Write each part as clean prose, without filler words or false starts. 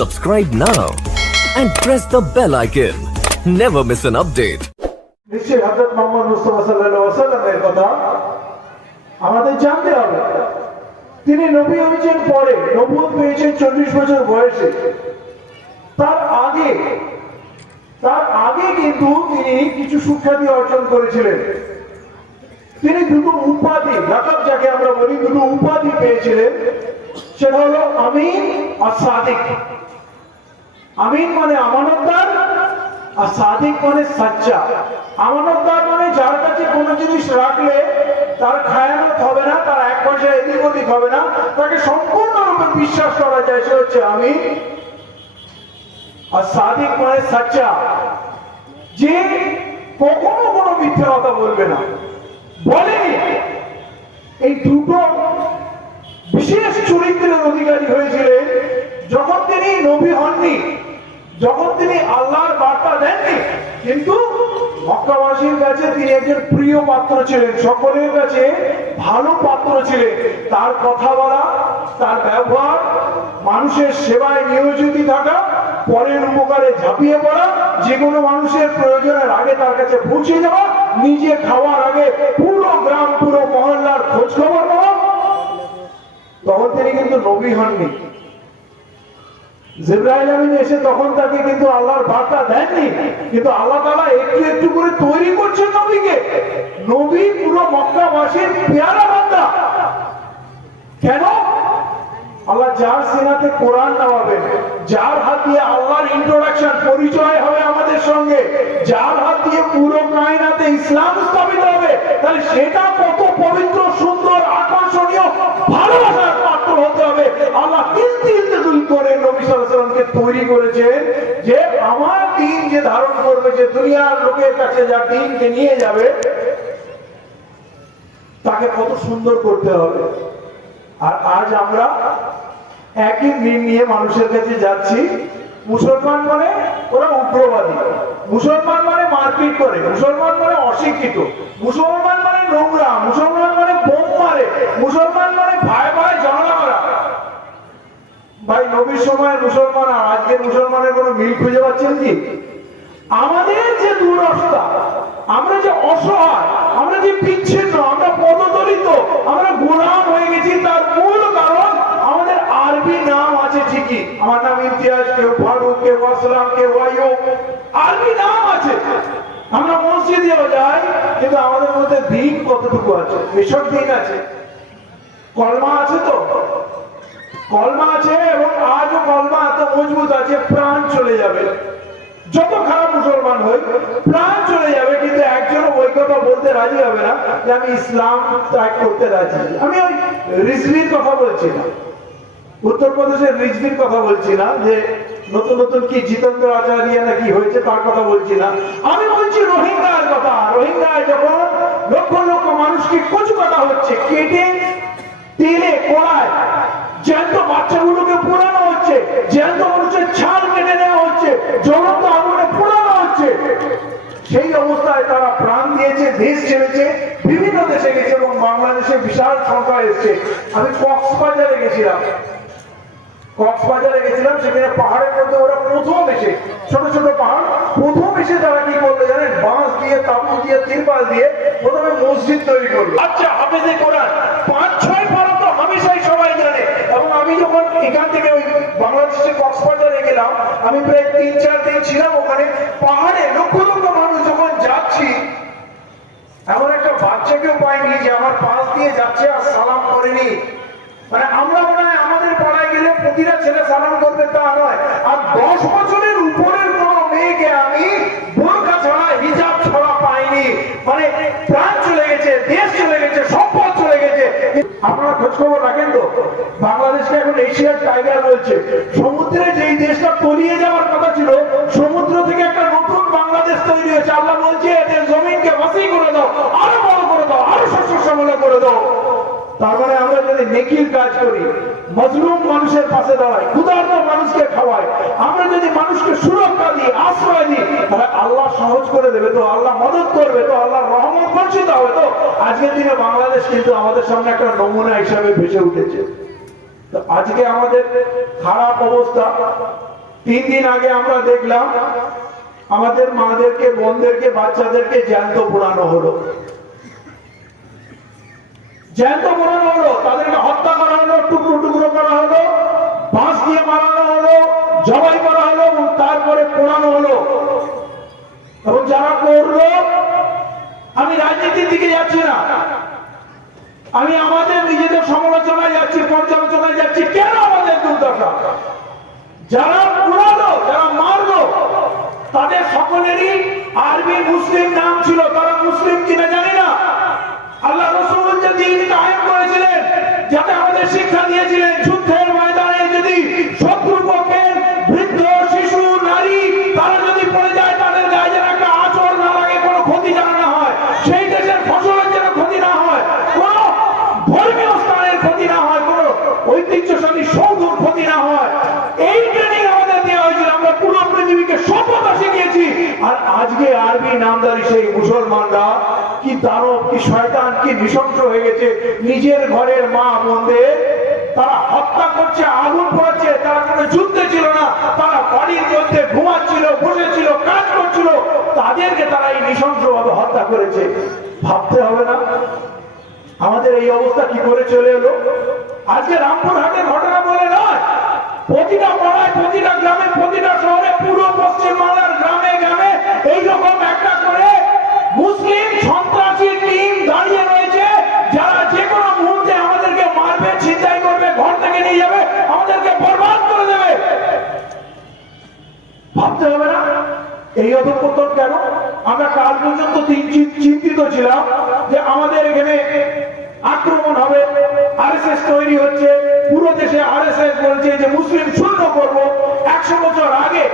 Subscribe now and press the bell icon. Never miss an update. নিশ্চয়ই হযরত মুহাম্মদ মুস্তাফা সাল্লাল্লাহু আলাইহি ওয়াসাল্লামের কথা আমাদের জানতে হবে। তিনি নবী হয়েছেন পরে, নবুয়ত পেয়েছেন 40 বছর বয়সে। তার আগে কিন্তু তিনি কিছু সুখ্যাতি অর্জন করেছিলেন। তিনি দুটো উপাধি, লাকাব যাকে আমরা বলি, দুটো উপাধি পেয়েছিলেন। সেটা হলো আমিন আর সাদিক। আমিন মানে আমানতদার, আর সাদিক মানে সাচ্চা। আমানতদার মানে যার কাছে কোনো জিনিস রাখলে তার খায়ানত হবে না, তার এক পয়সা এদিক ওদিক হবে না, তাকে সম্পূর্ণরূপে বিশ্বাস করা যায়, সে হচ্ছে আমিন। আর সাদিক মানে সাচ্চা, যে কখনো কোনো মিথ্যা কথা বলবে না, বলেনি। এই দুটো বিশেষ চরিত্রের অধিকারী হয়েছিলেন যখন তিনি নবী হননি, যখন তিনি আল্লাহর বার্তা দেননি, কিন্তু মক্কাবাসীর কাছে তিনি একজন প্রিয় পাত্র ছিলেন, সকলের কাছে ভালো পাত্র ছিলেন। তার কথা বলা, তার ব্যবহার, মানুষের সেবায় নিয়োজিত থাকা, পরের উপকারে ঝাঁপিয়ে পড়া, যে কোনো মানুষের প্রয়োজনের আগে তার কাছে পৌঁছে যাওয়া, নিজে খাওয়ার আগে পুরো গ্রাম পুরো মহল্লার খোঁজ খবর নেওয়া। তখন তিনি কিন্তু নবী হননি। জিবরাইল আমিন এসে তখন তাকে কিন্তু আল্লাহর বার্তা দেননি, কিন্তু আল্লাহ তাআলা একটু একটু করে তৈরি করছেন নবীকে। নবী পুরো মক্কাবাসীর পেয়ারা বান্দা। কেন? আল্লাহ যার সিনাতে কোরআন নামাবেন, যার হাত দিয়ে আল্লাহর ইন্ট্রোডাকশন, পরিচয় হবে আমাদের সঙ্গে, যার হাত দিয়ে পুরো কায়নাতে ইসলাম স্থাপিত হবে, তাহলে সেটা কত পবিত্র, সুন্দর, আকর্ষণীয়, ভালোবাসার পাত্র হতে হবে। আল্লাহ তিল করে নবী সাল্লাল্লাহু আলাইহি ওয়াসাল্লামকে তৈরি করেছেন যে আমার দ্বীন যে ধারণ করবে, যে দুনিয়ার লোকের কাছে যা দ্বীনকে নিয়ে যাবে, তাকে কত সুন্দর করতে হবে। আর আজ আমরা একই দিন নিয়ে মানুষের কাছে যাচ্ছি। মুসলমান মানে ওরা উগ্রবাদী, মুসলমান মানে মারপিট করে, মুসলমান মানে অশিক্ষিত, মুসলমান মানে নোংরা, মুসলমান মানে বোম মারে, মুসলমান মানে ভাই ভাই ঝগড়া করা। ভাই, নবীর সময়ের মুসলমান আর আজকের মুসলমানের কোনো মিল খুঁজে পাচ্ছেন কি? আমাদের যে দুরবস্থা, আমরা যে অসহায়, আমরা যে বিচ্ছিন্ন, আমরা পদদলিত, আমরা গোলাম হয়ে গেছি, তার মূল কারণ আমাদের আরবি নাম আছে ঠিকই। আমার নাম ইমতিয়াজ, কেউ ফারুক, কেউ আসলাম, কেউ আইয়ুব, আরবি নাম আছে। আমরা মসজিদেও যাই, কিন্তু আমাদের মধ্যে দিন কতটুকু আছে? এসব দিন আছে, কলমা আছে, তো কলমা আছে, এবং আজও কলমা এত মজবুত আছে, প্রাণ চলে যাবে। যত খারাপ মুসলমান হই, প্রাণ চলে যাবে, কিন্তু একজনও ওই কথা বলতে রাজি হবে না যে আমি ইসলাম ত্যাগ করতে রাজি। আমি ওই রিজভির কথা বলছি না, উত্তরপ্রদেশের রিজভির কথা বলছি না, যে নতুন নতুন কি জিতেন্দ্র আচার্য নাকি হয়েছে তার কথা বলছি না। আমি বলছি রোহিঙ্গার কথা। রোহিঙ্গায় যখন লক্ষ লক্ষ মানুষকে কচু কাটা হচ্ছে, কেটে তেলে কড়ায় জ্যান্ত বাচ্চাগুলোকে পোড়ানো হচ্ছে, জ্যান্ত মানুষের ছাল কেটে নেওয়া হচ্ছে, জ্বলন্ত আগুনে পোড়ানো হচ্ছে, সেই অবস্থায় তারা প্রাণ দিয়েছে, দেশ ছেড়েছে, বিভিন্ন দেশে গেছে, এবং বাংলাদেশে বিশাল সংখ্যা এসছে। আমি কক্সবাজারে গেছিলাম, সেখানে পাহাড়ের মধ্যে ওরা প্রথম এসে, ছোট ছোট পাহাড়, প্রথম এসে তারা কি করলো জানেন? বাঁশ দিয়ে, তাবু দিয়ে, তিরপাল দিয়ে প্রথমে মসজিদ তৈরি করলো। আচ্ছা, হাফেজে কোরআন 5-6 পারা তো হামেশাই সবাই জানে। এবং আমি যখন এখান থেকে ওই বাংলাদেশের কক্সবাজারে গেলাম, আমি প্রায় 3-4 দিন ছিলাম ওখানে। পাহাড়ে লক্ষ লক্ষ মানুষ যখন যাচ্ছি, এমন একটা বাচ্চাকেও পাইনি যে আমার পাশ দিয়ে যাচ্ছে আর সালাম করেনি। মানে আমরা মনে হয় আমাদের পাড়ায় গেলে প্রতিটা ছেলে সালাম করবে, তা নয়। আর 10 বছরের উপরের কোন মেয়েকে আমি বোরকা ছাড়া, হিজাব ছাড়া পাইনি। মানে প্রাণ চলে গেছে, দেশ চলে গেছে, সম্পদ চলে গেছে। আপনারা খোঁজ খবর রাখেন তো, বাংলাদেশকে এখন এশিয়ার টাইগার বলছে। সমুদ্রে যেই দেশটা তলিয়ে যাওয়ার কথা ছিল, সমুদ্র থেকে একটা নতুন বাংলাদেশ তৈরি হয়েছে। আল্লাহ বলছে এদের জমিনকে বাসি করে দাও, আরো বড় করে দাও, আরো শস্য শ্যামলা করে দাও। তার মানে আমরা যদি নেকির কাজ করি, মজলুম মানুষের পাশে দাঁড়াই, ক্ষুধার্ত মানুষকে খাওয়াই, আমরা যদি মানুষকে সুরক্ষা দিই, আশ্রয় দিই, তাহলে আল্লাহ সহজ করে দেবে, তো আল্লাহ মদত করবে, তো আল্লাহ রহমত বর্ষিত হবে। তো আজকের দিনে বাংলাদেশ কিন্তু আমাদের সামনে একটা নমুনা হিসাবে ভেসে উঠেছে। তো আজকে আমাদের খারাপ অবস্থা, 3 দিন আগে আমরা দেখলাম আমাদের মাদেরকে, বোনদেরকে, বাচ্চাদেরকে জ্যান্ত পোড়ানো হলো। জ্যান্ত পোড়ানো হলো, তাদেরকে হত্যা করা হলো, টুকরো টুকরো করা হলো, বাঁশ দিয়ে মারানো হলো, জবাই করা হলো এবং তারপরে পোড়ানো হলো। এবং যারা করলো, আমি রাজনীতির দিকে যাচ্ছি না, আমি আমাদের নিজেদের সমালোচনায় যাচ্ছি, পর্যালোচনায় যাচ্ছি। কেন আমাদের দুর্দশা? যারা পুরালো, যারা মারলো, তাদের সকলেরই আরবি মুসলিম নাম ছিল। তারা মুসলিম কিনা জানি না। আল্লাহ রাসূল যে দিন কায়েম করেছিলেন, যাতে আমাদের শিক্ষা দিয়েছিলেন, যুদ্ধের ময়দানে যদি শত্রুপক্ষের বৃদ্ধ, শিশু, নারী তারা যদি পড়ে যায়, তাদের গায়ে যেন একটা আঁচড় না লাগে, কোনো ক্ষতি যেন না হয়, সেই দেশের ফসলের যেন ক্ষতি না হয়, কোন ধর্মীয় স্থানের ক্ষতি না হয়, কোন ঐতিহ্যশালী সৌধর ক্ষতি না হয়। এই ট্রেনিং আমাদের দেওয়া হয়েছিল। আমরা পুরো পৃথিবীকে সভ্যতা শিখিয়েছি। আর আজকে আরবি নামদারি সেই মুসলমানরা কি দানব, কি শয়তান, কি নৃশংস হয়ে গেছে। নিজের ঘরের মা বোনদের তারা হত্যা করছে, আগুন পড়াচ্ছে। তারা কোনো যুদ্ধে ছিল না, তারা বাড়ির মধ্যে ঘুমাচ্ছিল, বসেছিল, কাজ করছিল, তাদেরকে তারা এই নৃশংসভাবে হত্যা করেছে। ভাবতে হবে না আমাদের এই অবস্থা কি করে চলে এলো? আজকে রামপুরহাটের ঘটনা বলে নয়, প্রতিটা পাড়ায়, প্রতিটা গ্রামে, প্রতিটা শহরে, পুরো পশ্চিম বাংলার গ্রামে গ্রামে এইরকম একটা করে মুসলিম সন্ত্রাসী টিম দাঁড়িয়ে রয়েছে, যারা যে কোনো মুহূর্তে আমাদেরকে মারবে, ছিনতাই করবে, ঘর থেকে নিয়ে যাবে, আমাদেরকে বরবাদ করে দেবে। ভাবতে হবে না এই অধঃপতন কেন? আমরা কাল পর্যন্ত চিন্তিত ছিলাম যে আমাদের এখানে আক্রমণ হবে, আরএসএস তৈরি হচ্ছে, পুরো দেশে আরএসএস বলছে যে মুসলিম শূন্য করব। 100 বছর আগে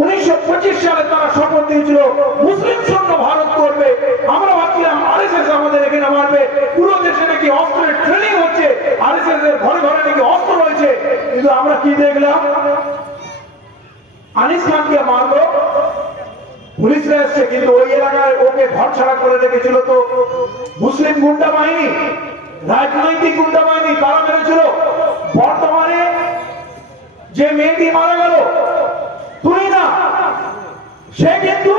1925 সালে তারা শপথ দিয়েছিল মুসলিম শূন্য ভারত করবে। আমরা ভাবছিলাম আরএসএস আমাদের এখানে মারবে। পুরো দেশে নাকি অস্ত্রের ট্রেনিং হচ্ছে, আরএসএস এর ঘরে ঘরে নাকি অস্ত্র রয়েছে। কিন্তু আমরা কি দেখলাম? আনিস খানকে মারলো, পুলিশরা এসছে, কিন্তু ওই এলাকায় ওকে ঘর ছাড়া করে রেখেছিল তো মুসলিম গুন্ডা বাহিনী, রাজনৈতিক গুন্ডা বাহিনী, তারা মেরেছিল। বর্তমানে যে মেয়েটি মারা গেল তুই না, সে কিন্তু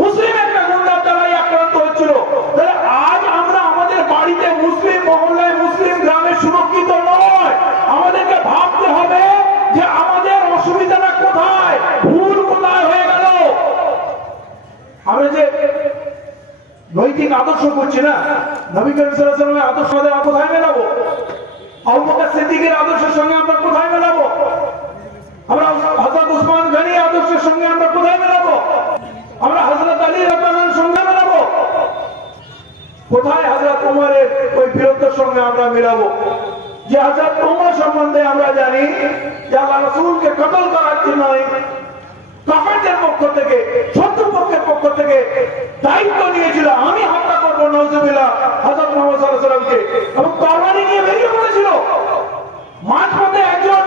মুসলিম একটা গুন্ডার দ্বারাই আক্রান্ত হচ্ছিল। তাহলে আজ আমরা আমাদের বাড়িতে মুসলিম মহল্লায়, মুসলিম গ্রামে সুরক্ষিত নয়। আমাদেরকে ভাবতে হবে যে আমাদের অসুবিধাটা কোথায়, ভুল কোথায় হয়ে গেল। আমরা যে নৈতিক আদর্শ করছি না, নবী করিম সাল্লাল্লাহু আলাইহি ওয়াসাল্লামের আদর্শ কোথায় মেলাবো? আবু বকর সিদ্দিকের আদর্শের সঙ্গে আমরা কোথায় মেলাবো? আমরা হযরত উসমান গনি আদর্শের সঙ্গে আমরা কোথায় মেলাবো? আমরা হযরত আলী রাদিয়াল্লাহু আনহুর সঙ্গে মেলাবো? কোথায় হযরত ওমরের ওই বীরত্বের সঙ্গে আমরা মেলাবো? যে হযরত ওমর সম্বন্ধে আমরা জানি যে আল্লাহ রাসূলকে কতল করার জন্য কাফেরদের পক্ষ থেকে, শত্রুপক্ষের পক্ষ থেকে দায়িত্ব নিয়েছিল, আমি হত্যা করবো নাউজুবিল্লাহ হযরত মুহাম্মদ সাল্লাল্লাহু আলাইহি ওয়াসাল্লামকে, এবং তরবারি নিয়ে বেরিয়ে পড়েছিল। মাঝপথে একজন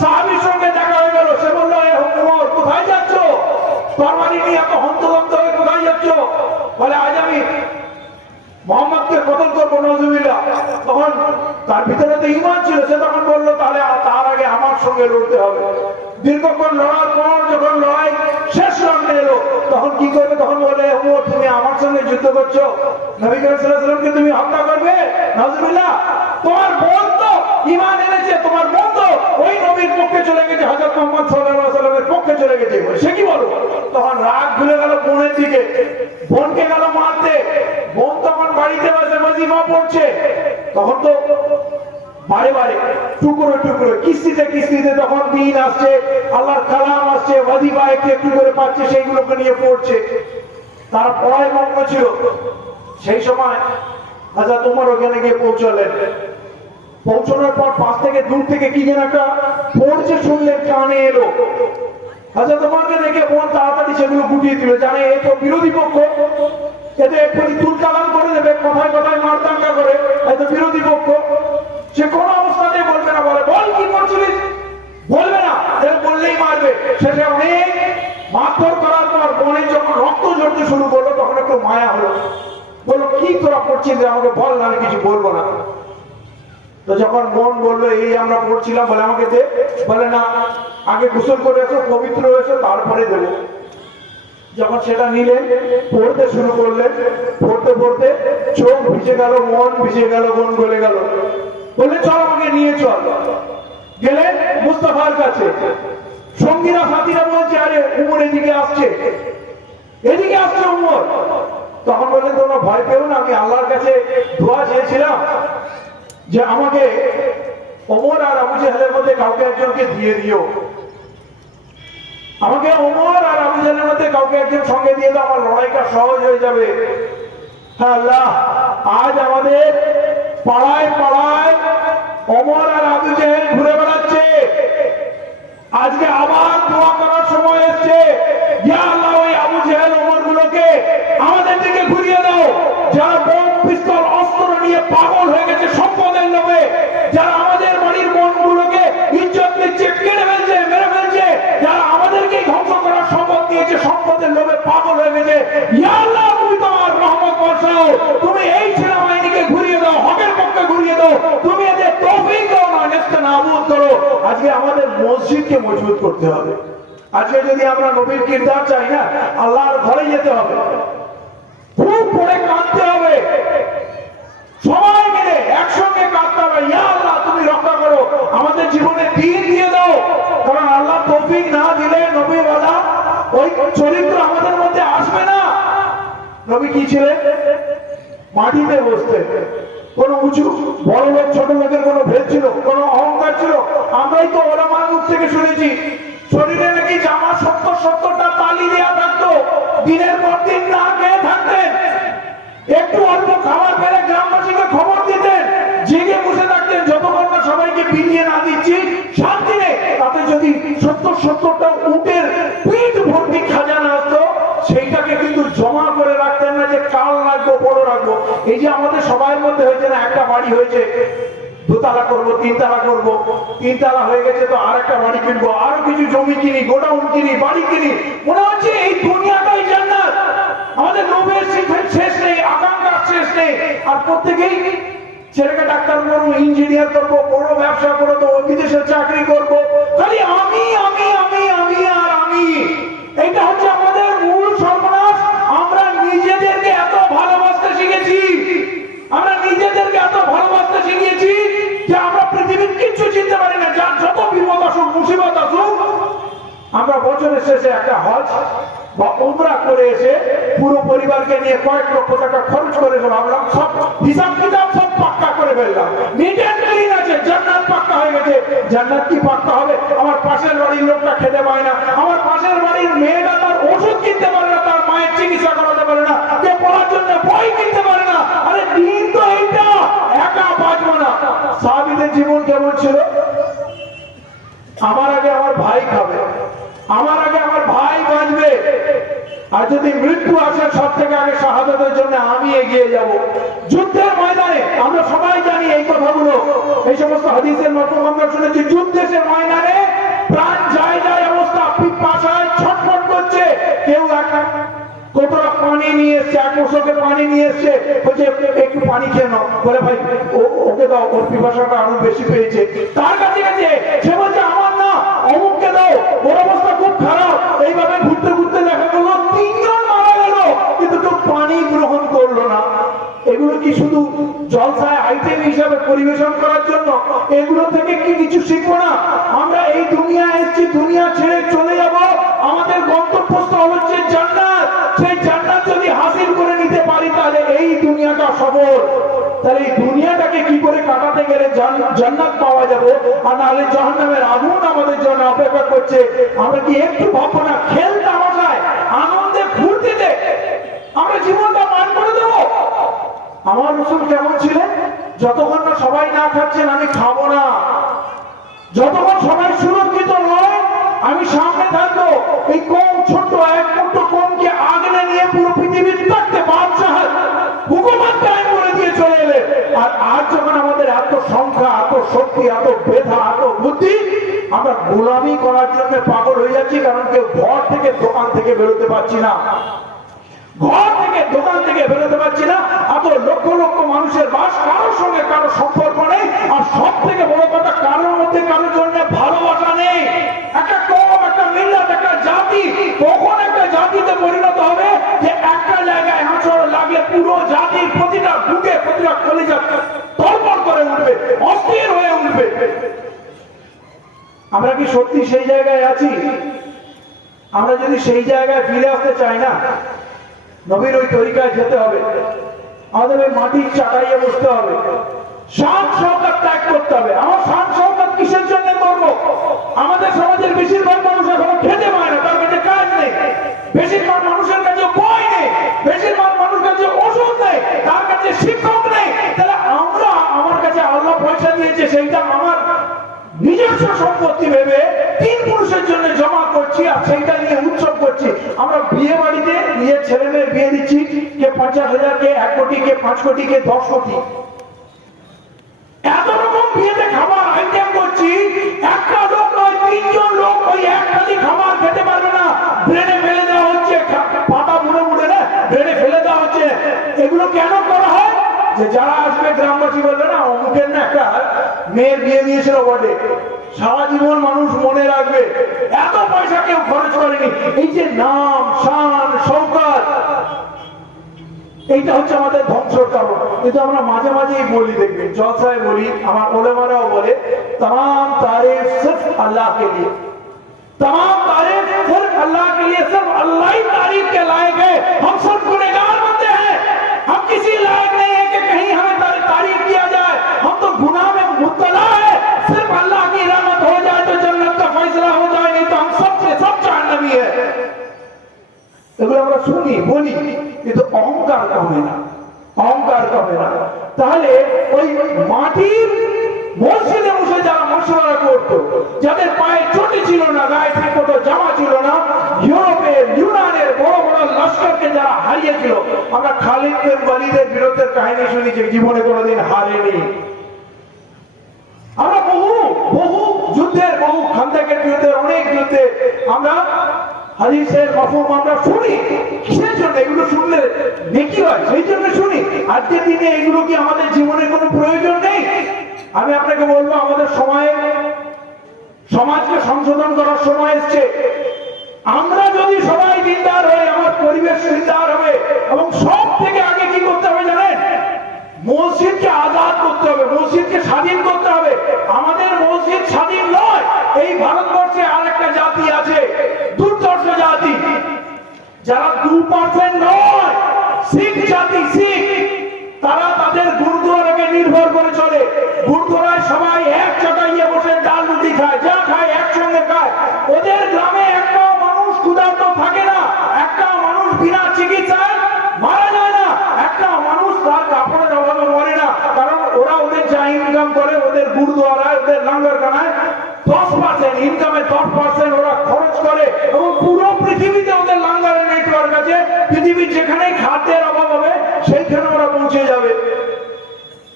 সাহাবীর সঙ্গে দেখা হয়ে গেল। সে বলল, এ ওমর কোথায় যাচ্ছ? তরবারি নিয়ে এত হন্তদন্ত হয়ে কোথায় যাচ্ছ? বলে, আজ আমি মোহাম্মদকে কতল করবো নাউজুবিল্লাহ। তখন তার ভিতরে তো ঈমান ছিল। সে তখন বলল, তাহলে তার আগে আমার সঙ্গে লড়তে হবে। দীর্ঘক্ষণ লড়ার পর যখন লড়াই শেষ রাউন্ডে এলো, তখন কি করবে? তখন বলে, ওমর তুমি আমার সঙ্গে যুদ্ধ করছো, নবী করিম সাল্লাল্লাহু আলাইহি ওয়াসাল্লামকে তুমি হত্যা করবে? নাউজুবিল্লাহ। তোমার বোন তো ঈমান এনেছে, তোমার বোন তো ওই নবীর পক্ষে চলে গেছে, হযরত মুহাম্মদ সাল্লাল্লাহু আলাইহি ওয়াসাল্লামের পক্ষে চলে গেছে। সে কি বলো? তখন রাগ ভুলে গেল বোনের দিকে, বোনকে গেল মারতে। বোন তখন বাড়িতে বসে ওয়াজিফা পড়ছে। তখন তো বারে বারে টুকরো টুকরো, কিস্তিতে কিস্তিতে তখন দিন আসছে, আল্লাহর কালাম আসছে, ওয়াজিফা একটু একটু করে পাচ্ছে, সেইগুলোকে নিয়ে পড়ছে। তারা পড়ায় মগ্ন ছিল। সেই সময় হযরত ওমর ওখানে গিয়ে পৌঁছলেন। পৌঁছানোর পর পাশ থেকে, দূর থেকে কি যেন একটা পড়ছে শুনলেন, কানে এলো। হযরত ওমরকে দেখে বোন তাড়াতাড়ি সেগুলো গুটিয়ে দিল, জানে এ তো বিরোধী পক্ষ, এতে এক্ষুনি তুলকালাম করে দেবে, কথায় কথায় মারদাঙ্গা করে, এত বিরোধী পক্ষ। সে কোন অবস্থাতেই বলবে না। বলে, বল কি করছিলিস? বলবে না, বললেই মারবে। শেষে অনেক মারধর করার পর বোনের যখন রক্ত ঝরতে শুরু করলো, তখন একটু মায়া হলো। বললো, কি তোরা করছিস? আমাকে বল, না আমি কিছু বলবো না। তো যখন মন বললো এই আমরা পড়ছিলাম, বলে আমাকে দে, বলে না আগে গোসল করে এসো, পবিত্র হয়েছো, তারপরে দেবো। যখন সেটা নিলেন, পড়তে শুরু করলেন, পড়তে পড়তে চোখ ভিজে গেল, মন ভিজে গেল, মন গলে গেল। বললে চল আমাকে নিয়ে চল। গেলেন মুস্তাফার কাছে, সঙ্গীরা সাথীরা বলছে আরে উমর এদিকে আসছে, এদিকে আসছে উমর। তখন বললেন তোমরা ভয় পেও না, আমি আল্লাহর কাছে দোয়া চেয়েছিলাম যে আমাকে ওমর আর আবু জেহেলের মধ্যে কাউকে একজনকে দিয়ে দিও, আমাকে ওমর আর আবু জেহেলের মধ্যে কাউকে একজন সঙ্গে দিয়ে দাও, আমার লড়াইটা সহজ হয়ে যাবে। হ্যাঁ আল্লাহ, আজ আমাদের পাড়ায় পাড়ায় ওমর আর আবু জেহেল ঘুরে বেড়াচ্ছে। আজকে আবার দোয়া করার সময় এসছে, ইয়া আল্লাহ ওই আবু জেহেল ওমর গুলোকে আমাদের দিকে ঘুরিয়ে দাও, যারা বোম পিস্তল অস্ত্র নিয়ে পাগল হয়ে গেছে সম্পদের লোভে, যারা আমাদের বাড়ির মনগুলোকে ইজ্জত নিচ্ছে, কেড়ে ফেলছে, মেরে ফেলছে, যারা আমাদেরকে ধ্বংস করার সম্পদ নিয়েছে, সম্পদের লোভে পাগল হয়ে গেছে, ইয়া আল্লাহ তুমি তোমার রহমত বর্ষাও, তুমি এই সেনাবাহিনীকে ঘুরিয়ে দাও, হকের পক্ষে ঘুরিয়ে দাও, তুমি এদের তৌফিক দাও না, নেস্তে নাবুদ করো। আজকে আমাদের মসজিদকে মজবুত করতে হবে। আজকে যদি আমরা নবীর কিরদার চাই না, আল্লাহর ঘরে যেতে হবে, খুব করে কাঁদতে হবে, সবাই মিলে একসঙ্গে কাঁদতে হবে, ইয়া আল্লাহ তুমি রক্ষা করো, আমাদের জীবনে দিন দিয়ে দাও। কারণ আল্লাহ তৌফিক না দিলে নবী ওয়ালা ওই চরিত্র আমাদের মধ্যে আসবে না। নবী কি ছিলেন? মাটিতে বসতেন। কোন উঁচু বড় লোক ছোট লোকের কোন ভেদ ছিল, কোন অহংকার ছিল? আমরাই তো ওলামার মুখ থেকে শুনেছি শরীরে নাকি জামা 70-70টা তালি দেওয়া থাকতো, দিনের পর দিন না খেয়ে থাকতেন, একটু অল্প খাবার পেলে গ্রামবাসীকে খবর দিতেন, জেগে বসে থাকতেন যতক্ষণ না সবাইকে বিলিয়ে না দিচ্ছি শান্তি নেই। তাতে যদি 70-70টা উটের পিঠ ভর্তি খাজানা আসতো, সেইটাকে কিন্তু জমা করে রাখতেন না যে কাল রাখবো, বড় রাখবো। এই যে আমাদের সবার মধ্যে হয়েছে না, একটা বাড়ি হয়েছে, দোতলা করবো, তিনতলা করবো, তিনতলা হয়ে গেছে তো আর একটা বাড়ি কিনবো, আরো কিছু জমি কিনি, গোডাউন কিনি, বাড়ি কিনি, মনে হচ্ছে এই দুনিয়াটাই জান্নাত। আমাদের লোভের শেষ নেই, আকাঙ্ক্ষার শেষ নেই, আর প্রত্যেকেই ছেলেকে ডাক্তার করবো, ইঞ্জিনিয়ার করবো, বড় ব্যবসা করবো, বিদেশে চাকরি করবো, খালি আমি আমি আমি আমি আর আমি। এটা হচ্ছে আমাদের মূল সর্বনাশ। আমরা নিজেদেরকে এত ভালোবাসতে শিখেছি, আমরা নিজেদেরকে এত ভালোবাসতে শিখিয়েছি যে আমরা পৃথিবীর কিচ্ছু চিনতে পারি না। যার যত বিপদ আসুক, মুসিবত আসুক, আমরা বছরের শেষে একটা হজ বা উমরা করে এসে পুরো পরিবারকে নিয়ে কয়েক লক্ষ টাকা খরচ করে ভাবলাম সব হিসাব কিতাব সব পাক্কা করে ফেললাম, নিট এন্ড ক্লিন আছে, জান্নাত পাক্কা হয়ে গেছে। জান্নাত কি পাক্কা হবে? আমার পাশের বাড়ির লোকটা খেতে পায় না, আমার পাশের বাড়ির মেয়েটা তার ওষুধ কিনতে পারে না, তার মায়ের চিকিৎসা করাতে পারে না, কে পড়ার জন্য বই কিনতে পারে না। আরে দিন তো এইটা, একা বাঁচবো না। সাহাবীদের জীবন কেমন ছিল? আমার আগে আমার ভাই খাবে, আমার আগে আমার ভাই বাঁচবে, আর যদি মৃত্যু আসে সব থেকে আগে শাহাদাতের জন্য আমি এগিয়ে যাব। যুদ্ধের ময়দানে আমরা সবাই জানি এই কথাগুলো, এই সমস্ত হাদিসের মতলব আমরা শুনেছি। যুদ্ধের ময়দানে প্রাণ যায় যায় অবস্থা, পিপাসায় ছটফট করছে, কেউ কতটা পানি নিয়ে এসছে, এক মুঠোকে পানি নিয়ে এসছে, বলছে একটু পানি খেয়ে নাও, বলে ভাই ওকে দাও, ওর পিপাসাটা আরো বেশি পেয়েছে। তার কাছে গেছে, সে বলছে আমার না, অমুককে দাও, ওর অবস্থা খুব খারাপ। এইভাবে ঘুরতে ঘুরতে দেখা গেল 3 জন মারা গেল, কিন্তু কেউ পানি গ্রহণ করলো না। এগুলো কি শুধু জলসায় আইটেম হিসাবে পরিবেশন করার জন্য? এগুলো থেকে কি কিছু শিখবো না? আমরা এই দুনিয়া এসেছি, দুনিয়া ছেড়ে চলে যাব, আমাদের গন্তব্যস্থল হচ্ছে জান্নাত। সেই জান্নাত যদি হাসিল করে নিতে পারি তাহলে এই দুনিয়াটা সফল। তাহলে এই দুনিয়াটাকে কি করে কাটাতে গেলে জান্নাত পাওয়া যাবে, আর নাহলে জাহান্নামের আগুন আমাদের জন্য অপেক্ষা করছে। আমরা কি একটু ভাববো না? খেল তামাশায় আনন্দে ফুর্তিতে আমরা জীবনটা মান করে দেবো। আমার রাসূল কেমন ছিলেন? যতক্ষণ না সবাই না খাচ্ছেন আমি খাবো না, যতক্ষণ সবাই সুরক্ষিত নয় আমি সামনে থাকবো। এই কম ছোট্ট এক মুঠো কমকে আগলে নিয়ে পুরো পৃথিবীর থাকতে বাদশাহ হুকুমত কায়েম করে দিয়ে চলে এলেন। আর আজ যখন আমাদের এত সংখ্যা, এত শক্তি, এত বেধা, এত বুদ্ধি, আমরা গোলামি করার জন্য পাগল হয়ে যাচ্ছি, কারণ কেউ ঘর থেকে দোকান থেকে বেরোতে পারছি না। ঘর থেকে দোকান থেকে বেরোতে পারছি না, এত লক্ষ লক্ষ মানুষের বাস, কারোর সঙ্গে কারো সম্পর্ক নেই, আর সব থেকে বড় কথা কারোর মধ্যে কারোর জন্য ভালোবাসা নেই। একটা কম, একটা মিল্লাত, একটা জাতি কখন একটা জাতিতে পরিণত হবে যে একটা জায়গায় হাঁচড় লাগলে পুরো জাতির প্রতিটা বুকে প্রতিটা কলিজা তলপল করে উঠবে, অস্থির হয়ে উঠবে। আমরা কি সত্যি সেই জায়গায় আছি? আমরা যদি সেই জায়গায় ফিরে আসতে চাই না, নবীর ওই তরিকায় যেতে হবে, আমাদের ওই মাটির চাটাইয়ে বসতে হবে, শান শওকত ত্যাগ করতে হবে। আমার শান শওকত কিসের জন্য করবো? আমাদের সমাজের বেশিরভাগ মানুষ এখনো খেতে পায় না, তার কাছে কাজ নেই, বেশিরভাগ মানুষের কাছে বই নেই, বেশিরভাগ মানুষের কাছে ওষুধ নেই, তার কাছে শিক্ষক নেই। তাহলে আমরা, আমার কাছে আল্লাহ পয়সা দিয়েছে, সেইটা আমার নিজস্ব সম্পত্তি ভেবে 3 পুরুষের জন্য জমা করছি, আর সেইটা নিয়ে উৎসব করছি। আমরা বিয়ে বাড়িতে নিজের ছেলে মেয়ের বিয়ে দিচ্ছি, কে 50,000, কে 1 কোটি, কে 5 কোটি, কে 10 কোটি। এত রকম বিয়েতে খাবার আইটেম করছি, একটা লোক নয় 3 জন লোক ওই এক থালি খাবার খেতে পারবে না, ব্রেনে ফেলে দেওয়া হচ্ছে, পাতা মুড়ে মুড়ে না ব্রেনে ফেলে দেওয়া হচ্ছে। এগুলো কেন করা হয়? যে যারা আসবে গ্রামবাসী বলবে না অমুকের না একটা মেয়ের বিয়ে দিয়েছিল বটে, সারা জীবন মানুষ মনে রাখবে, এত পয়সা কেউ খরচ করেনি। এই যে নাম, শান, শওকত, এইটা হচ্ছে আমাদের ধ্বংসের কারণ। কিন্তু আমরা মাঝে মাঝেই বলি, দেখবেন জলসায় বলি, আমার ওলেমারাও বলে, तमाम तारीफ सिर्फ अल्लाह के लिए, तमाम तारीफ सिर्फ अल्लाह के लिए, सिर्फ अल्लाह ही तारीफ के लायक है। हम सब गुनहगार बनते हैं, हम किसी लायक नहीं है कि कहीं हमें तारीफ किया जाए। हम तो गुनाह में मुब्तला है, सिर्फ अल्लाह की रहमत हो जाए तो जन्नत का फैसला हो जाए, नहीं तो हम सबसे सब जहन्नमी है। এগুলো আমরা শুনি বলি, কিন্তু অহংকার কমে না, অহংকার কমে না। তাহলে ওই মাটির মসজিদে বসে যারা মশওয়ারা করতো, যাদের পায়ে চটি ছিল না, গায়ে ঠিক মতো জামা ছিল না, ইউরোপের ইউনানের বড় বড় লস্করকে যারা হারিয়েছিল, আমরা খালিদ বিন ওয়ালিদের বীরত্বের কাহিনী শুনি, যে জীবনে কোনোদিন হারেনি। আমরা বহু বহু যুদ্ধের, বহু খান্দাকের যুদ্ধের, অনেক যুদ্ধে আমরা হাদিসের মাফহুম আমরা শুনি। কিসের জন্য? এগুলো শুনলে নেকি হয়, সেই জন্য শুনি। আজকের দিনে এগুলো কি আমাদের জীবনের কোনো প্রয়োজন নেই? আমি আপনাকে বলবো, আমাদের সময়ে সমাজকে সংশোধন করার সময় এসছে। আমরা যদি সবাই দিনদার হই, আমার পরিবেশ দিনদার হবে। এবং সব থেকে আগে কি করতে হবে জানেন? মসজিদকে আজাদ করতে হবে, মসজিদকে স্বাধীন করতে হবে। আমাদের মসজিদ স্বাধীন নয়। এই ভারতবর্ষে আরেকটা জাতি আছে, দুর্দর্শ জাতি, যারা 2% নয়, শিখ জাতি, শিখ। তারা তাদের গুরুদুয়ারাকে নির্ভর করে চলে। গুরুদুয়ারায় সবাই এক চাটাইয়ে বসে ডাল রুটি খায়, যা খায় একসঙ্গে খায়। ওদের গ্রামে একটা মানুষ ক্ষুধার্ত থাকে না, একটা মানুষ বিনা চিকিৎসায় মারা যায় না, একটা মানুষ তার কাপড়ের অভাবে মরে না। কারণ ওরা ওদের যা ইনকাম করে, ওদের গুরুদুয়ারায়, ওদের লঙ্গরখানায় 10%, ইনকামের 10% ওরা খরচ করে। এবং পুরো পৃথিবীতে ওদের লঙ্গরের নেটওয়ার্ক আছে। পৃথিবীর যেখানে খাদ্যের অভাব হবে সেইখানে ওরা পৌঁছে যাবে।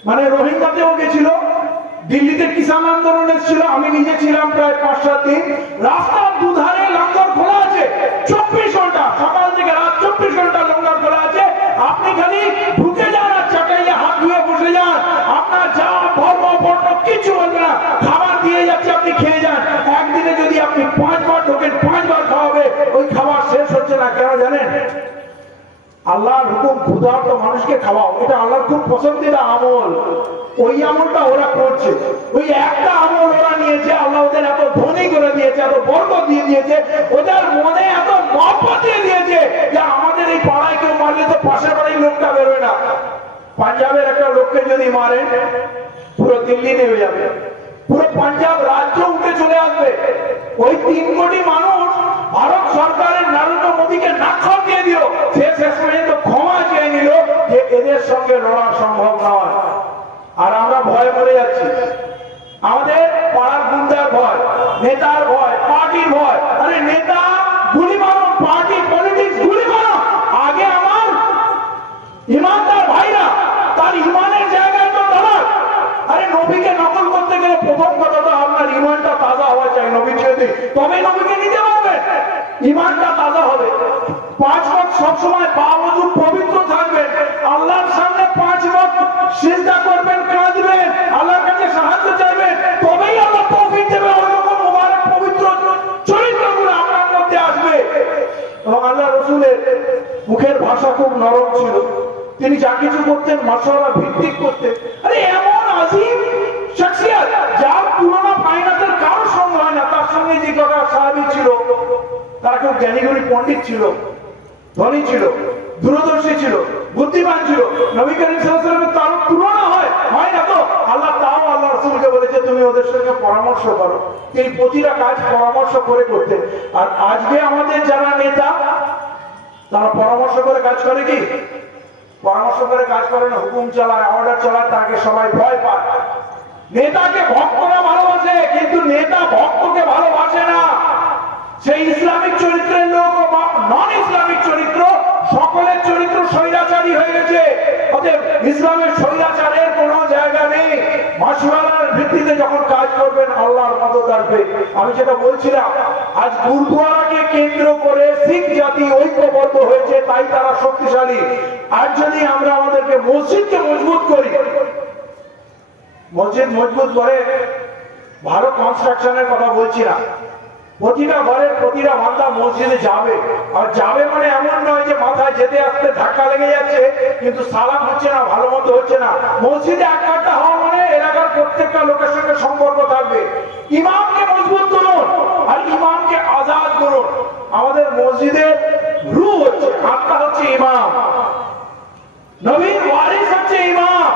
মানে রোহিঙ্গাতেও গেছিল, দিল্লিতে কিষাণ আন্দোলন এসেছিল, আমি নিজে ছিলাম প্রায় 5-7 দিন। রাস্তার দুধারে লঙ্গর খোলা আছে 24 ঘন্টা, সকাল থেকে রাত 24 ঘন্টা লঙ্গর খোলা আছে। আপনি খালি ঢুকে যান আর চাটাইয়ে হাত ধুয়ে বসে যান, আপনার যা ধর্ম বর্ণ কিছু বলবে না, খাবার দিয়ে যাচ্ছে, আপনি খেয়ে যান। একদিনে যদি আপনি 5 বার ঢোকেন, 5 বার খাওয়াবে, ওই খাবার শেষ হচ্ছে না। কেন জানেন? আল্লাহর হুকুম, ক্ষুধার্ত মানুষকে খাওয়াও, এটা আল্লাহর খুব পছন্দের আমল। ওই আমলটা ওরা করছে, ওই একটা আমল ওরা নিয়েছে। আল্লাহ ওদের এত ধনী করে দিয়েছে, এত বরকত দিয়ে দিয়েছে, ওদের মনে এত মহব্বত দিয়ে দিয়েছে যে আমাদের এই পাড়ায় কেউ মারলে তো পাশের বাড়ির লোকটা বেরোয় না। পাঞ্জাবের একটা লোককে যদি মারে, পুরো দিল্লি নেমে যাবে, পুরো পাঞ্জাব রাজ্য উঠে চলে আসবে। ওই 3 কোটি মানুষ ভারত সরকারের নরেন্দ্র মোদীকে নাক্ষর দিয়ে দিল, সে শেষ পর্যন্ত ক্ষমা চেয়ে নিল যে এদের সঙ্গে লড়া সম্ভব নয়। আর আমরা ভয় মরে যাচ্ছি। আমাদের পাড়ার গুন্ডার ভয়, নেতার ভয়, পার্টির ভয়। আরে নেতা গুলি মারো, পার্টি পলিটিক্স গুলি মারো, আগে আমার ইমানদার ভাইরা তার ইমানের জায়গায় তো দাঁড়াক। আরে নবীকে নকল করতে গেলে প্রথম কথা তো আপনার ইমানটা তাজা হওয়া চাই, নবী যদি, তবে নবীকে নিতে পারবেন। ইমানটা তাজা হবে। 5 ওয়াক্ত সবসময় বাবজু পবিত্র থাকবেন, আল্লাহর সামনে 5 ওয়াক্ত সিজদা করবেন, কাঁদবেন, আল্লাহর কাছে সাহায্য চাইবেন, তবেই আল্লাহ তৌফিক দেবে। ওইরকম মুবারক পবিত্র চরিত্রগুলো আপনার মধ্যে আসবে। এবং আল্লাহ রসুলের মুখের ভাষা খুব নরম ছিল, তিনি যা কিছু করতেন মাশাআল্লাহ ভিত্তিক করতেন। আরে এমন আজিম শখসিয়ত যার তুলনা কায়নাতের কারোর সঙ্গে হয় না। তার সঙ্গে যে কটা সাহাবী ছিল তারা কেউ জ্ঞানীগুণী পণ্ডিত ছিল, ধনী ছিল, দূরদর্শী ছিল, বুদ্ধিমান ছিল। নবী করিম সাল্লাল্লাহু আলাইহি ওয়াসাল্লামের তার তুলনা হয় না তো? আল্লাহ তাও আল্লাহ রাসূলকে বলেছে তুমি ওদের সঙ্গে পরামর্শ করো। তিনি প্রতিটা কাজ পরামর্শ করে করতেন। আর আজকে আমাদের যারা নেতা তারা পরামর্শ করে কাজ করে কি? পরামর্শ করে কাজ করে না, হুকুম চালায়, অর্ডার চালায়, তাকে সবাই ভয় পায়। নেতাকে ভক্তরা ভালোবাসে, কিন্তু নেতা ভক্তকে ভালোবাসে না। সেই ইসলামিক চরিত্রের লোক বা নন ইসলামিক চরিত্র, সকলের চরিত্র স্বৈরাচারী হয়ে গেছে। অতএব ইসলামের স্বৈরাচারের কোনো জায়গা নেই। মাশওয়ারার ভিত্তিতে যখন কাজ করবেন আল্লাহর মদদ আসবে। আমি যেটা বলছিলাম, আজ গুরুদুয়ারাকে কেন্দ্র করে শিখ জাতি ঐক্যবদ্ধ হয়েছে, তাই তারা শক্তিশালী। আর যদি আমরা আমাদেরকে মসজিদকে মজবুত করি, মসজিদ মজবুত করে ভালো কনস্ট্রাকশনের কথা বলছি না, প্রতিটা ঘরের প্রতিটা বান্দা মসজিদে যাবে। আর যাবে মানে এমন নয় যে মাথায় যেতে আসতে ধাক্কা লেগে যাচ্ছে কিন্তু সালাম হচ্ছে না, ভালো মতো হচ্ছে না। মসজিদে একাটা হওয়া মানে এলাকার প্রত্যেকটা লোকের সঙ্গে সম্পর্ক থাকবে। ইমামকে মজবুত করুন আর ইমামকে আজাদ করুন। আমাদের মসজিদের রূহ হচ্ছে, আত্মা হচ্ছে ইমাম, নবীর ওয়ারিস হচ্ছে ইমাম।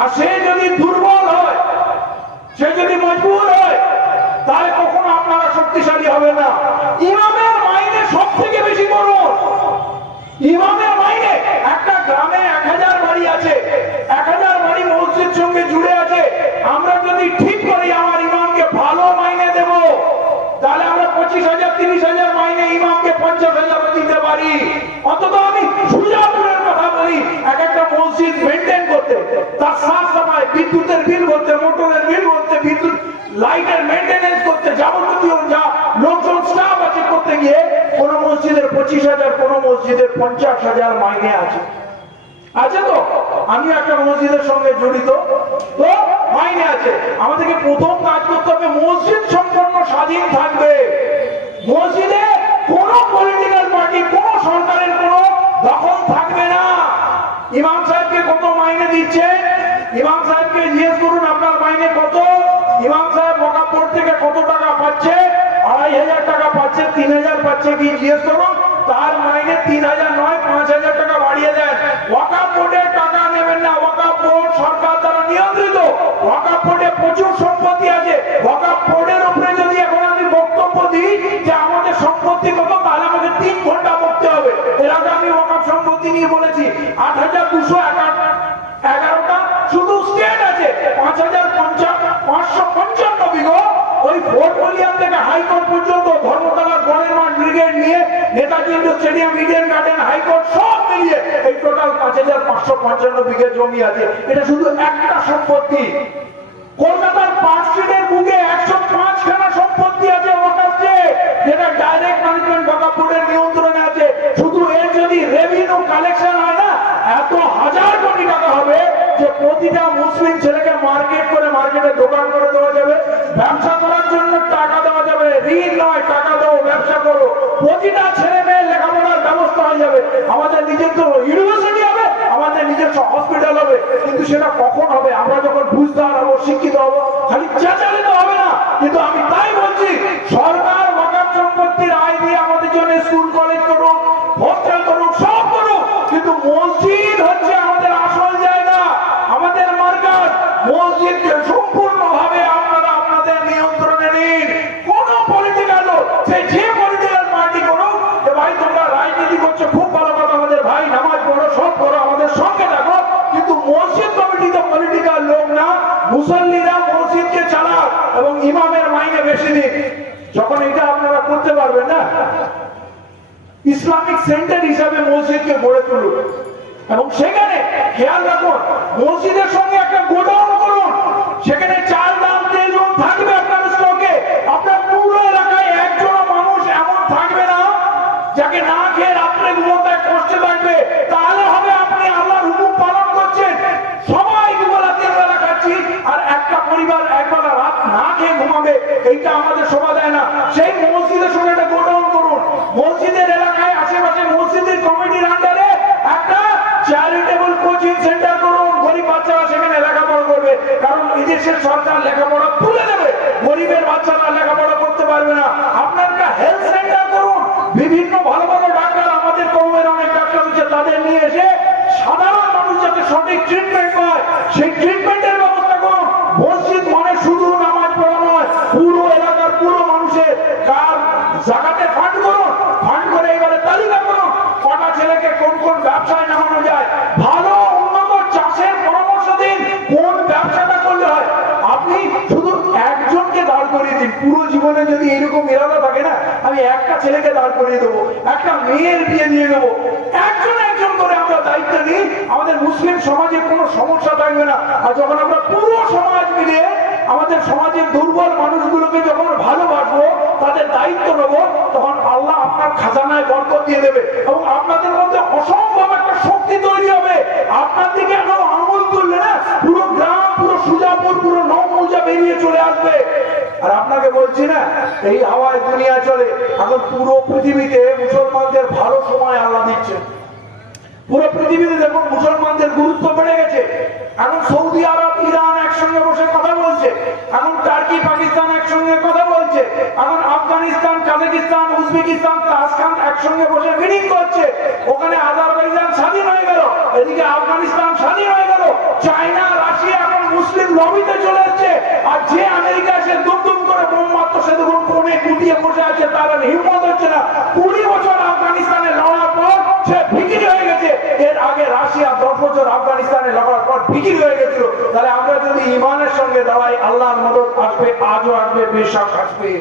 আর সে যদি দুর্বল হয়, সে যদি মজবুর হয়, তাহলে কখনো আপনারা শক্তিশালী হবে না। ইমামের মাইনে সব থেকে বেশি করুন। ইমামের মাইনে, একটা গ্রামে 1000 বাড়ি আছে, 1000 বাড়ি মসজিদ সঙ্গে জুড়ে আছে। আমরা যদি ঠিক করি আমার ইমামকে ভালো মাইনে দেব, তাহলে আমরা 25,000 30,000 মাইনে ইমামকে 50,000 দিতে পারি। অন্তত আমি সুজাপুরের কথা বলি, এক একটা মসজিদ মেনটেন করতে, তার সাফ সাফাই, বিদ্যুতের বিল ভরতে, মোটরের বিল ভরতে, বিদ্যুৎ লাইটের মেইনটেনেন্স করতে, যাবতীয় যা লোকজন স্টাফ আছে করতে গিয়ে কোন মসজিদের 25,000, কোন মসজিদের 50,000 মাইনে আছে। আছে তো? আমি একটা মসজিদের সঙ্গে জড়িত, তো মাইনে আছে। আমাদেরকে প্রথম কাজ করতে হবে, মসজিদ সম্পূর্ণ স্বাধীন থাকবে। মসজিদে কোন পলিটিক্যাল পার্টি, কোন সরকারের কোন দখল থাকবে না। ইমাম সাহেবকে কত মাইনে দিচ্ছে, ইমাম সাহেবকে জিজ্ঞেস করুন আপনার মাইনে কত। ইমাম সাহেব ওয়াকফ বোর্ড থেকে কত টাকা পাচ্ছে, 2,500 টাকা পাচ্ছে, 3,000 পাচ্ছে কি জিজ্ঞেস করুন। তার মাইনে 3,000 নয় 5,000 টাকা বাড়িয়ে দেন। ওয়াকফ বোর্ডের টাকা নেবেন না, ওয়াকফ বোর্ড সরকার দ্বারা নিয়ন্ত্রিত। ওয়াকফ বোর্ডে প্রচুর সম্পত্তি আছে। ওয়াকফ বোর্ডের উপরে যদি এখন আমি বক্তব্য দিই যে আমাদের সম্পত্তি কত, তাহলে আমাকে 3 ঘন্টা বলতে হবে। এর আগে আমি ওয়াকফ সম্পত্তি নিয়ে বলেছি 8,211টা শুধু স্টেট আছে, 5,555 বিঘা। ওই ফোর্ট উইলিয়াম থেকে হাইকোর্ট পর্যন্ত, ধর্মতলার গণের মাঠ ব্রিগেড নিয়ে Netaji indoor stadium, Eden garden, high court সব মিলিয়ে এই টোটাল 5,555 বিঘা জমি আছে। এটা শুধু একটা সম্পত্তি। কলকাতার পার্ক স্ট্রিটের বুকে 105 খানা সম্পত্তি আছে ওয়াকফে, যেটা ডাইরেক্ট ম্যানেজমেন্ট ওয়াকফ বোর্ডের নিয়ন্ত্রণে আছে। শুধু এর যদি রেভিনিউ কালেকশন হয় না, এত হাজার কোটি টাকা হবে যে প্রতিটা মুসলিম ছেলেকে মার্কেট করে, মার্কেটে দোকান করে দেওয়া যাবে, ব্যবসা করার জন্য টাকা দেওয়া যাবে। ঋণ নয়, টাকা দাও, ব্যবসা করো। প্রতিটা ছেলে মেয়ের লেখাপড়ার ব্যবস্থা হয়ে যাবে। আমাদের নিজস্ব ইউনিভার্সিটি হবে, আমাদের নিজস্ব হসপিটাল হবে। কিন্তু সেটা কখন হবে? আমরা যখন বুঝদার হবো, শিক্ষিত হবো। খালি চেঁচালে তো হবে না। কিন্তু আমি তাই বলছি, সরকার ওয়াকফ সম্পত্তির আয় দিয়ে আমাদের জন্য স্কুল কলেজ করুক, হোস্টেল করুক, সব করুক, কিন্তু মসজিদ হচ্ছে আমাদের আসল জায়গা, আমাদের মার্কাজ। মসজিদকে সম্পূর্ণভাবে আপনারা আপনাদের নিয়ন্ত্রণে নিন। কোন পলিটিক্যাল লোক, সে যে পলিটিক্যাল পার্টি করুক, যে ভাই তোমরা রাজনীতি করছো, খুব ভালো কথা, আমাদের ভাই নামাজ পড়ো, সব করো, আমাদের সঙ্গে থাকো, কিন্তু মসজিদ কমিটিতে পলিটিক্যাল লোক না। মুসল্লিরা মসজিদকে চালাক এবং ইমামের মাইনে বেশি দিন। যখন এটা আপনারা করতে পারবেন না, ইসলামিক সেন্টার হিসাবে মসজিদকে গড়ে তুলুন। এবং সেখানে খেয়াল রাখুন, মসজিদের সঙ্গে একটা গোডাউন করুন, সেখানে চাল, ডাল, তেল, নুন থাকবে আপনার স্টকে। আপনার পুরো এলাকায় একজন মানুষ এমন থাকবে না এইটা আমাদের শোভা দেয় না। সেই মসজিদের সঙ্গে এটা গোডাউন করুন, মসজিদের এলাকায় আশেপাশে মসজিদের কমিটির আন্ডারে একটা চ্যারিটেবল কোচিং সেন্টার করুন, গরিব বাচ্চারা সেখানে লেখাপড়া করবে। কারণ এদেশের সরকার লেখাপড়া তুলে দেবে, গরিবের বাচ্চারা লেখাপড়া করতে পারবে না। আপনার একটা হেলথ সেন্টার করুন, বিভিন্ন ভালো ভালো ডাক্তার, আমাদের কমের অনেক ডাক্তার হচ্ছে, তাদের নিয়ে এসে সাধারণ মানুষ যাতে সঠিক ট্রিটমেন্ট পায় সেই ট্রিটমেন্টের ব্যবস্থা করুন। মসজিদ মানে শুধু নামাজ পড়া নয়, পুরো এলাকার পুরো মানুষের কার জায়গাতে ফান্ড করুন, ফান্ড করে এবারে তালিকা করুন কটা ছেলেকে কোন কোন ব্যবসায় নামানো যায়, ভালো উন্নত চাষের পরামর্শ দিন, কোন ব্যবসাটা করলে হয়। আপনি শুধু একজনকে দাঁড় করিয়ে দিন, পুরো জীবনে যদি এরকম ইরাদা থাকে না, আমি একটা ছেলেকে দাঁড় করিয়ে দেবো, একটা মেয়ের বিয়ে দিয়ে দেবো, একজন একজন করে আমরা দায়িত্ব নিই, আমাদের মুসলিম সমাজে কোনো সমস্যা থাকবে না। আর যখন আমরা পুরো সমাজ মিলে আমাদের সমাজের দুর্বল মানুষগুলোকে যখন ভালোবাসবো, তাদের দায়িত্ব নেবো, তখন আল্লাহ আপনার খাজানায় বরকত দিয়ে দেবে এবং আপনাদের মধ্যে অসম্ভব একটা শক্তি তৈরি হবে। আপনার দিকে এখন আঙুল তুললে না, পুরো গ্রাম, পুরো সুজাপুর, পুরো নওমৌজা বেরিয়ে চলে আসবে। আর আপনাকে বলছি না, এই হাওয়ায় দুনিয়া চলে। এখন পুরো পৃথিবীতে মুসলমানদের ভালো সময় আল্লাহ দিচ্ছে। পুরো পৃথিবীতে দেখুন মুসলমানদের গুরুত্ব বেড়ে গেছে। এখন সৌদি আরব, ইরান একসঙ্গে বসে কথা বলছে, এখন টার্কি, পাকিস্তান একসঙ্গে কথা বলছে, এখন আফগানিস্তান, কাজাকিস্তান, উজবেকিস্তান, তাসখান একসঙ্গে বসে মিটিং করছে। ওখানে আজারবাইজান স্বাধীন হয়ে গেল, এদিকে আফগানিস্তান স্বাধীন হয়ে গেল, চায়না, রাশিয়া এখন মুসলিম লবিতে চলে যাচ্ছে। আর যে আমেরিকা এসে দুম করে বোম মারতো, সে দেখুন কোণে কুটিয়ে বসে আছে, তার আর হিম্মত হচ্ছে না। 20 বছর আফগানিস্তানে লড়ার পর সে বিক্রি হয়ে গেছে। এর আগে রাশিয়া 10 বছর আফগানিস্তানে লড়ার পর বিক্রি হয়ে গেছিল। তাহলে আমরা যদি ইমানের সঙ্গে দাঁড়াই, আল্লাহর মদদ আসবে, আজও আসবে, বেশক আসবে।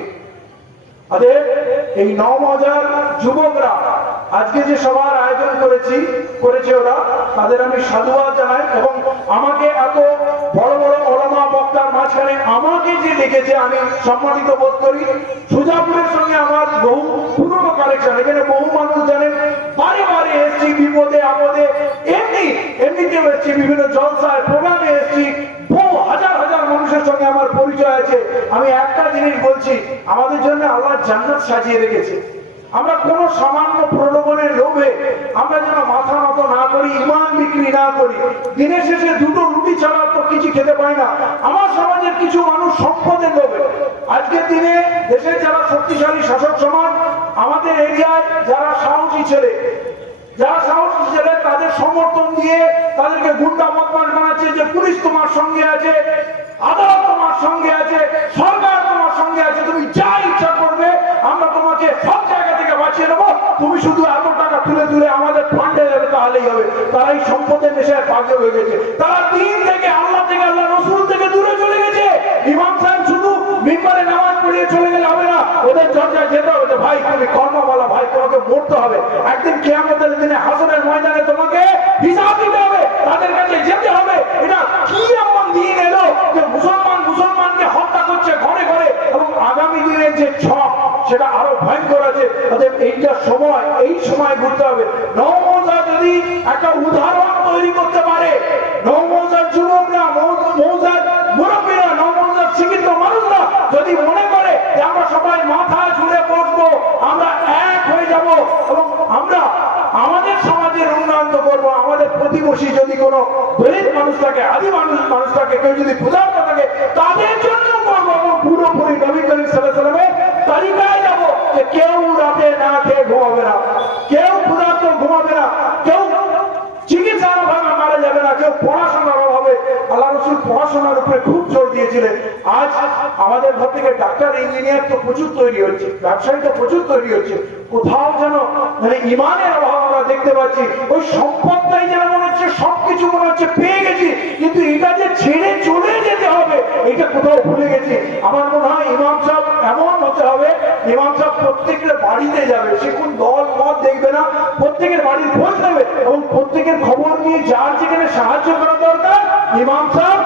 এই নওমজার যুবকরা আজকে যে সবার আয়োজন করেছে ওরা, তাদের আমি সাধুবাদ জানাই। এবং আমাকে এত বড় বড় ওলামা বক্তার মাঝখানে আমাকে যে ডেকেছে, আমি সম্মানিত বোধ করি। সুজাপুরের সঙ্গে আমার বহু পুরনো কালেকশন, এখানে বহু মানুষ জানেন, বারে বারে এসছি, বিপদে আপদে, এমনিতেও এসছি, বিভিন্ন জলসায় প্রোগ্রামে এসছি, বহু হাজার হাজার মানুষের সঙ্গে আমার পরিচয় আছে। আমি একটা জিনিস বলছি, আমাদের জন্য আল্লাহ জান্নাত সাজিয়ে রেখেছে। আমরা কোনো সামান্য প্রলোভনের লোভে আমরা যেন মাথা নত না করি, ইমান বিক্রি না করি। দিনের শেষে দুটো রুটি ছাড়া তো কিছু খেতে পাই না। আমার সমাজের কিছু মানুষ সম্পদের লোভে, আজকের দিনে দেশের যারা শক্তিশালী শাসক সমাজ, আমাদের এরিয়ায় যারা সাহসী ছেলে, তাদের সমর্থন দিয়ে তাদেরকে গুন্ডা বদমাশ বানাচ্ছে, যে পুলিশ তোমার সঙ্গে আছে, আদালত তোমার সঙ্গে আছে, সরকার তোমার সঙ্গে আছে, তুমি যা ইচ্ছা করবে, আমরা তোমাকে সব জায়গা থেকে বাঁচিয়ে নেবো, তুমি শুধু এত টাকা তুলে আমাদের ফান্ডে যাবে, তাহলেই হবে। তারা এই সম্পদের নেশায় পাগল হয়ে গেছে। তারা দিন থেকে, আল্লাহ রসুল থেকে দূরে চলে গেছে। ইমাম সাহেব শুধু মিম্বারে নামাজ পড়িয়ে চলে গেলে হবে না, ওদের চর্চায় যেতে হবে। ভাই তুমি কর্মওয়ালা, ভাই তোমাকে মরতে হবে, একদিন কিয়ামতের দিনে হাসরের ময়দানে তোমাকে হিসাব দিতে হবে, তাদের কাছে যেতে হবে। এটা কি এমন দিন এলো যে মুসলমানকে হত্যা করছে ঘরে ঘরে, এবং আগামী দিনের যে ছক সেটা আরো ভয়ঙ্কর আছে। অতএব এইটা সময়, এই সময় ঘুরতে হবে। নওমৌজা যদি একটা উদাহরণ তৈরি করতে পারে, নওমৌজার যুবকরা, মৌজার মুরব্বীরা, নওমৌজার শিক্ষিত মানুষরা যদি মনে করে যে আমরা সবাই মাথা ঝুলে বসবো, আমরা এক হয়ে যাব এবং আমরা আমাদের সমাজের উন্নয়ন করবো, আমাদের প্রতিবেশী যদি কোনো দলিত মানুষ থাকে, আদি মানুষ থাকে, কেউ যদি ক্ষুধার্ত থাকে, তাদের জন্য করবো এবং পুরোপুরি নবী করিম সাল্লাল্লাহু আলাইহি ওয়াসাল্লামের তালিকায় যাবো যে কেউ রাতে না খেয়ে ঘুমাবে না, কেউ ক্ষুধার্ত ঘুমাবে না, কেউ চিকিৎসার অভাবে মারা যাবে না, কেউ পড়াশোনার অভাবে। আল্লাহ রসুল পড়াশোনার উপরে খুব জোর দিয়েছিলেন। আজ আমাদের ঘর থেকে ডাক্তার, ইঞ্জিনিয়ার তো প্রচুর তৈরি হচ্ছে, ব্যবসায়ী তো প্রচুর তৈরি হচ্ছে, কোথাও যেন মানে ইমানের অভাব আমরা দেখতে পাচ্ছি। ওই সম্পদটাই যেন মনে হচ্ছে, সবকিছু মনে হচ্ছে পেয়ে গেছি, কিন্তু এটা যে ছেড়ে চলে যেতে হবে, এটা কোথাও ভুলে গেছি। আমার মনে হয় ইমাম সাহেব এমন হতে হবে, ইমাম সাহেব প্রত্যেকের বাড়িতে যাবে, সে কোন দল মত দেখবে না, প্রত্যেকের বাড়ির খোঁজ নেবে এবং প্রত্যেকের খবর নিয়ে যার যেখানে সাহায্য করা দরকার, ইমাম সাহেব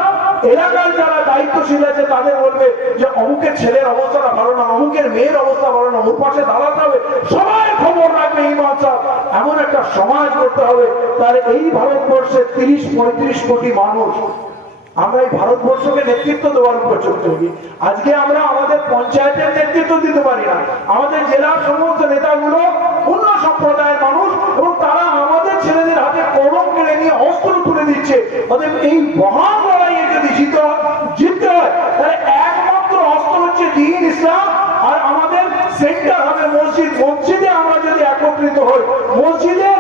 এলাকার যারা দায়িত্বশীল আছে তাদের বলবে যে অমুকের ছেলের অবস্থাটা ভালো না, অমুকের মেয়ের অবস্থা ভালো না, ওর পাশে দাঁড়াতে হবে, সবাই খবর রাখবে। ইমাম সাহেব এমন একটা সমাজ করতে হবে। তার এই ভারতবর্ষের 30-35 কোটি মানুষ, আমরা এই ভারতবর্ষকে নেতৃত্ব দেওয়ার উপর চলতে হবে। আজকে আমরা আমাদের পঞ্চায়েতের নেতৃত্ব দিতে পারি না, আমাদের জেলার সমস্ত নেতাগুলো অন্য সম্প্রদায়ের মানুষ এবং তারা আমাদের ছেলেদের হাতে কলম কেড়ে নিয়ে অস্ত্র তুলে দিচ্ছে। অতএব এই মহান লড়াইয়ে যদি জিততে হয় তাহলে একমাত্র অস্ত্র হচ্ছে দ্বীন ইসলাম, আর আমাদের সেন্টার হবে মসজিদ। মসজিদে আমরা যদি একত্রিত হই, মসজিদের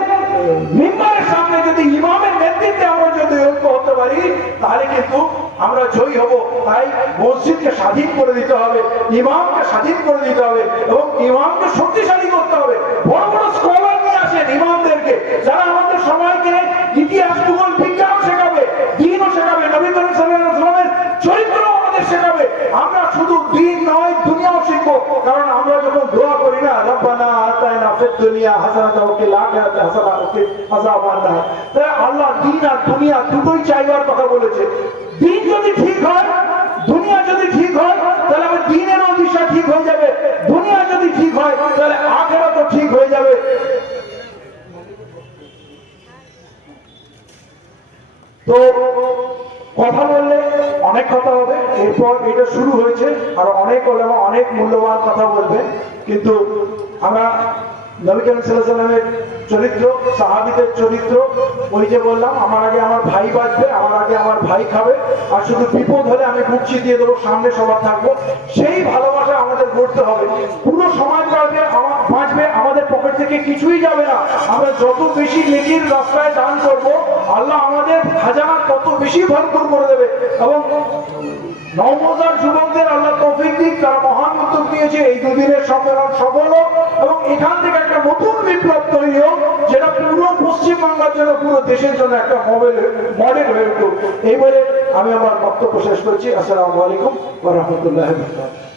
মিম্বারের সামনে যদি ইমামের নেতৃত্বে আমরা যদি ঐক্য হতে পারি তাহলে কিন্তু আমরা জয়ী হব। তাই মসজিদকে স্বাধীন করে দিতে হবে, ইমামকে স্বাধীন করে দিতে হবে এবং ইমামকে শক্তিশালী করতে হবে। বড় বড় স্কলার নিয়ে আসেন ইমামদেরকে, যারা আমাদের সবাইকে ইতিহাস, ভূগোল, বিজ্ঞানও শেখাবে, দ্বীনও শেখাবে, নবী করিম সাল্লাল্লাহু আলাইহি ওয়াসাল্লামের চরিত্র আমাদের শেখাবে। আমরা শুধু দ্বীন নয় দুনিয়াও শিখবো, কারণ আমরা যখন দোয়া করি না, রব্বানা আতাইনা ফিদ দুনিয়া হাসানাতাও ওয়া ফিল আখিরাতি হাসানাতাও ওয়া কিনা আযাবান নার, তাই আল্লাহ দ্বীন আর দুনিয়া দুটোই চাইবার কথা বলেছে। দ্বীন যদি ঠিক হয়, দুনিয়া যদি ঠিক হয়, তাহলে আমার দ্বীনেরও দিশা ঠিক হয়ে যাবে, দুনিয়া যদি ঠিক হয় তাহলে আখিরাতও ঠিক হয়ে যাবে। তো কথা বললে অনেক কথা হবে, এরপর এটা শুরু হয়েছে, আর অনেক ওলামা অনেক মূল্যবান কথা বলবে, কিন্তু আমরা নবী করিম সাল্লাল্লাহু আলাইহি ওয়াসাল্লামের চরিত্র, সাহাবীদের চরিত্র, ওই যে বললাম আমার আগে আমার ভাই বাঁচবে, আমার আগে আমার ভাই খাবে, আর শুধু বিপদ হলে আমি বুক চিতিয়ে দেবো, সামনে সবার থাকবো, সেই ভালোবাসা আমাদের গড়তে হবে। পুরো সমাজ বাঁচবে, আমাদের পকেট থেকে কিছুই যাবে না। আমরা যত বেশি নেকির রাস্তায় দান করবো, আল্লাহ আমাদের খাজানা তত বেশি ভরপুর করে দেবে। এবং নওমজার যুবকদের আল্লাহ তৌফিক দিক, তারা মহান উদ্যোগ নিয়েছে, এই দুদিনের সম্মেলন সফল হোক এবং এখান থেকে একটা নতুন বিপ্লব তৈরি হোক, যেটা পুরো পশ্চিমবাংলার জন্য, পুরো দেশের জন্য একটা মডেল হয়ে উঠুক। এই বলে আমি আমার বক্তব্য শেষ করছি। আসসালামু আলাইকুম ওয়া রাহমাতুল্লাহি ওয়া বারাকাতুহু।